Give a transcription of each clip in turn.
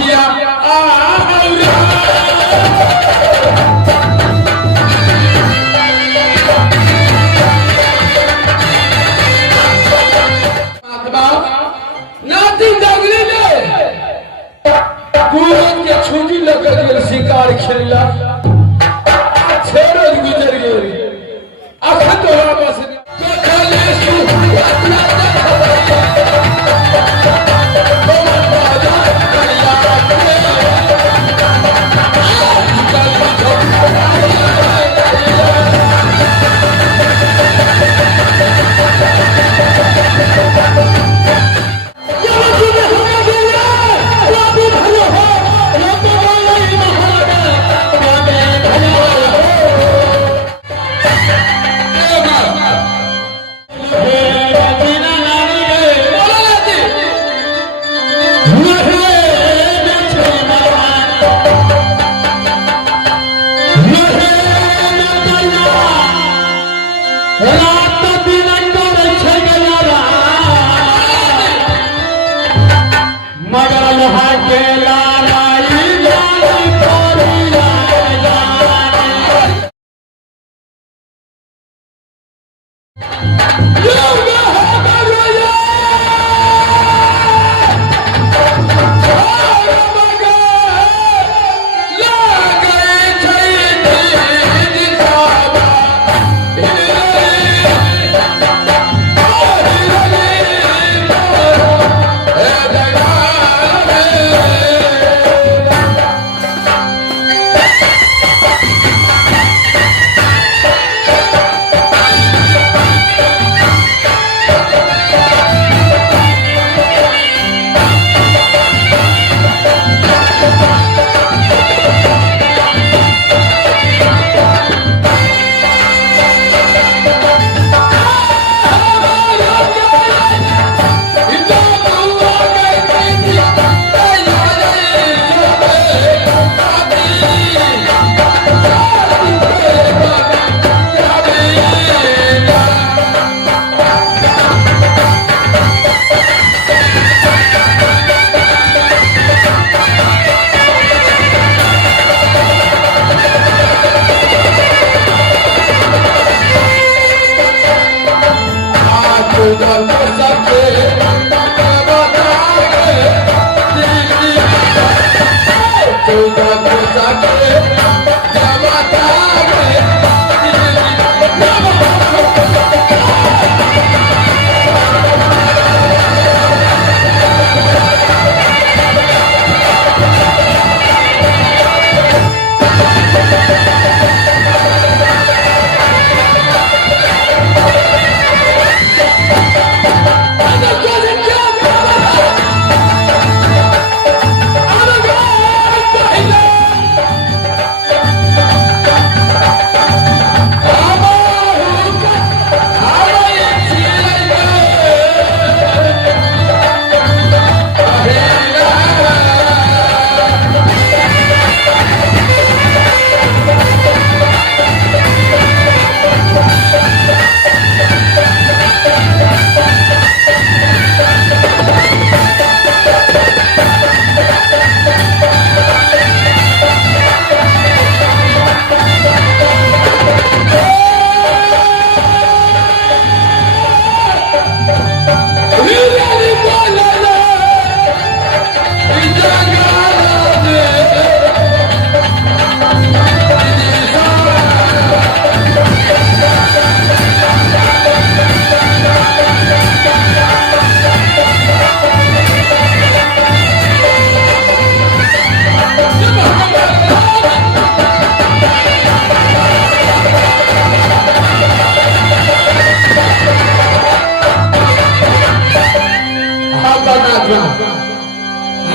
किया नाती जगली ले कुरन के छुगी लग शिकार खेला छेड़ गुजर गई अखन तो वापस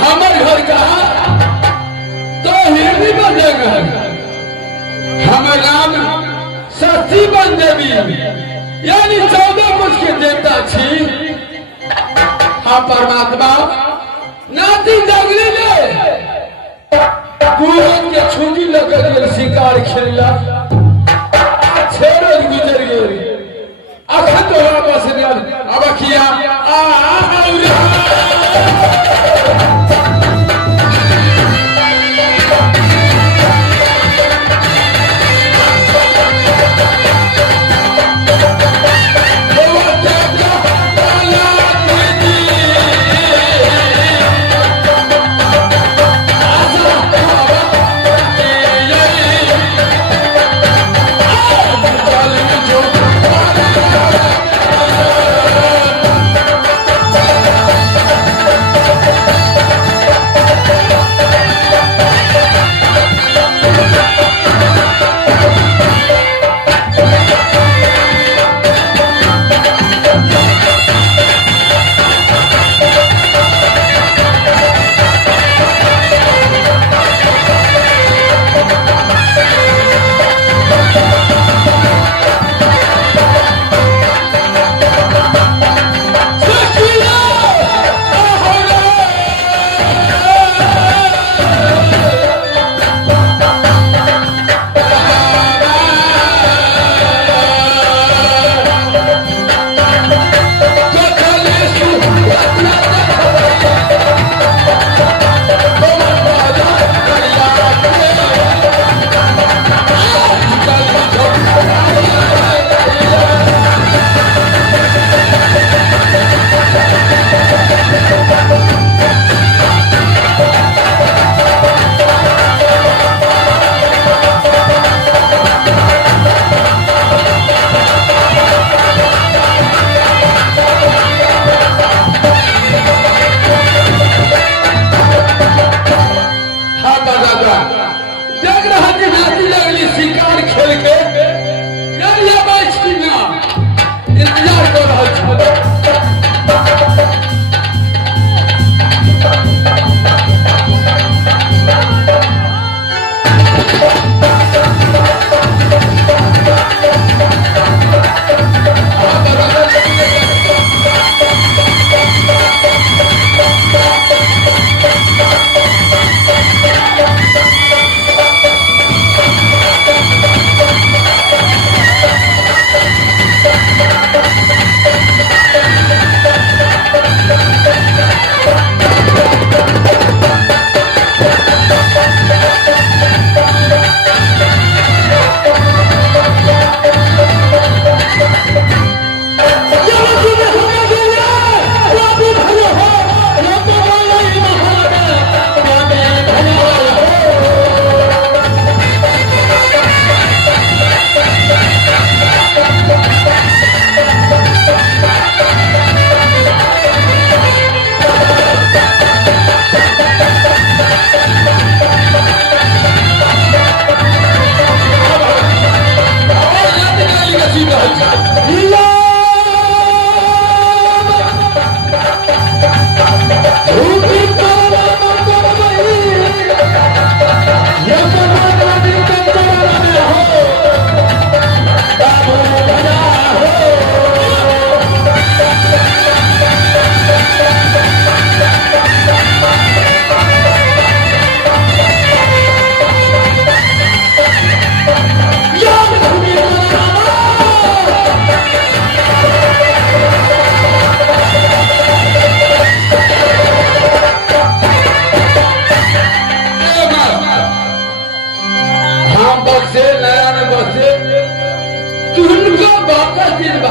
हमर घर का तो हिरनी बनेगा हमर नाम सती बन देवी यानी 14 मुझ के देवता छी हम परमात्मा नाती जगली ले कुरन के छुगी लग शिकार खेला छेड़ गुजर गई अखन तो वापस अब किया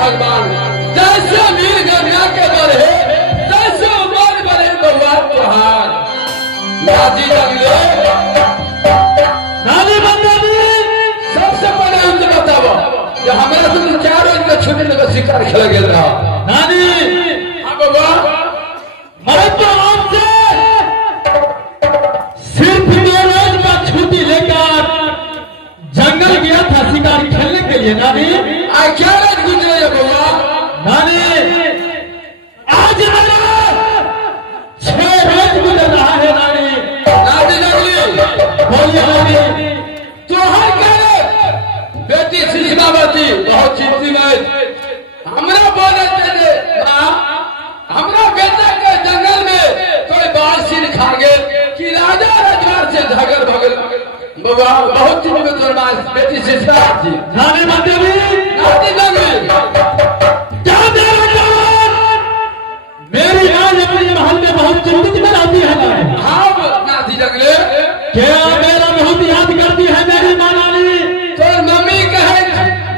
भगवान जैसे वीर गंगा के बढ़े जैसे उमर बढ़े बउआ तुहार नाजी लगले नानी बंदी सबसे पहले हमसे बताओ कि हमारा तुम क्या रोज का छुट्टी लगा शिकार खेला गेल रहा नानी हाँ बाबा मैं तो आपसे सिर्फ 2 रोज का छुट्टी लेकर जंगल गया था शिकार खेलने के लिए नानी आज क्या रोज गुजरे है बाबा नानी आज मेरा 6 रोज गुजर रहा है नानी नानी लगली बोलिए नानी तो हर करे बेटी शिशमावती बहुत चिंतित है हमरा बोले थे मां हमरा बेटा के जंगल में कोई बाल सिर खा गए कि राजा रजवार से झगड़ भगल बाबा बहुत चिंतित है बेटी शिशमावती नानी देवी नानी लगली क्या मेरा जवान मेरी आज अपने महल में बहुत चिंतित में रहती है हाँ नानी लगले क्या मेरा बहुत याद करती है मेरी मां नानी तो मम्मी कहे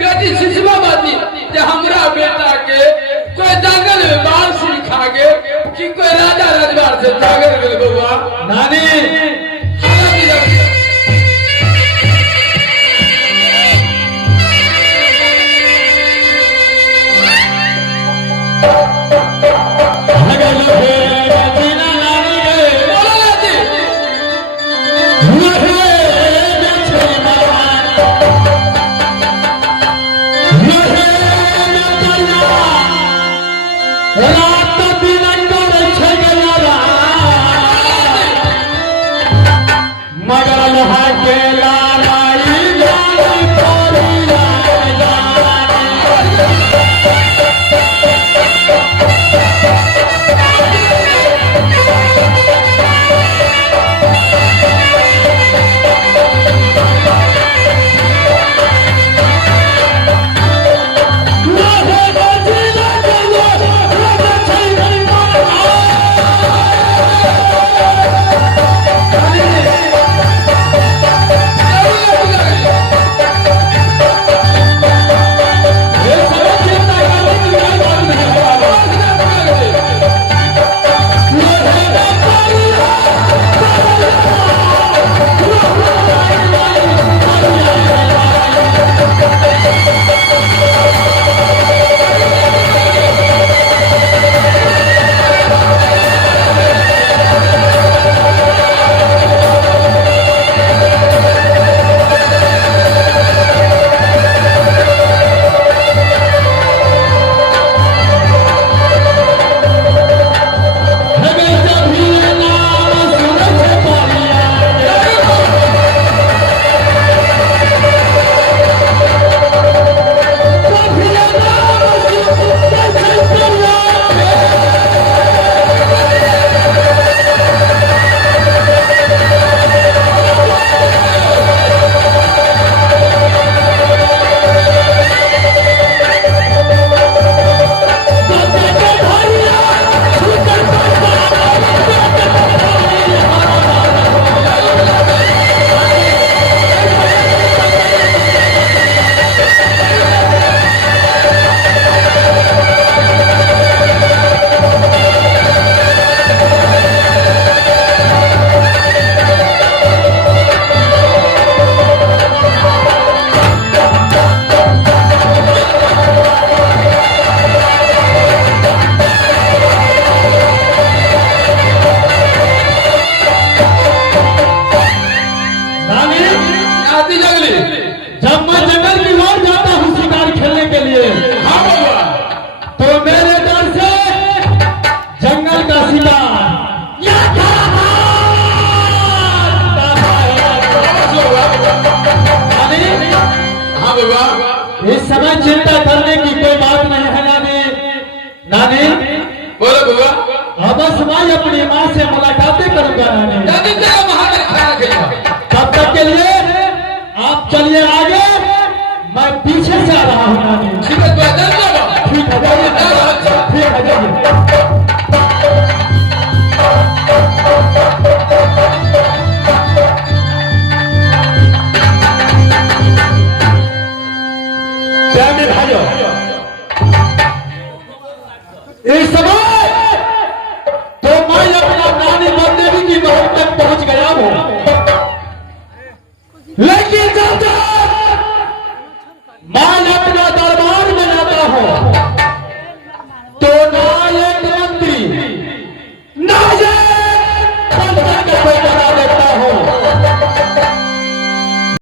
बेटी शिशमावती कि हमरा बेटा के कोई जंगल में बाल सिर खा गए कि कोई राजा रजवार से झगड़ गए बउआ नानी इस समय चिंता करने की कोई बात नहीं है नानी। नानी बोलो बुआ, अब मैं अपनी माँ से मुलाकातें करूंगा नानी। नानी तेरा महादेव खाना खाएगा। तब तक के लिए आप चलिए आगे, मैं पीछे से आ रहा हूँ नानी। ठीक है, ठीक है।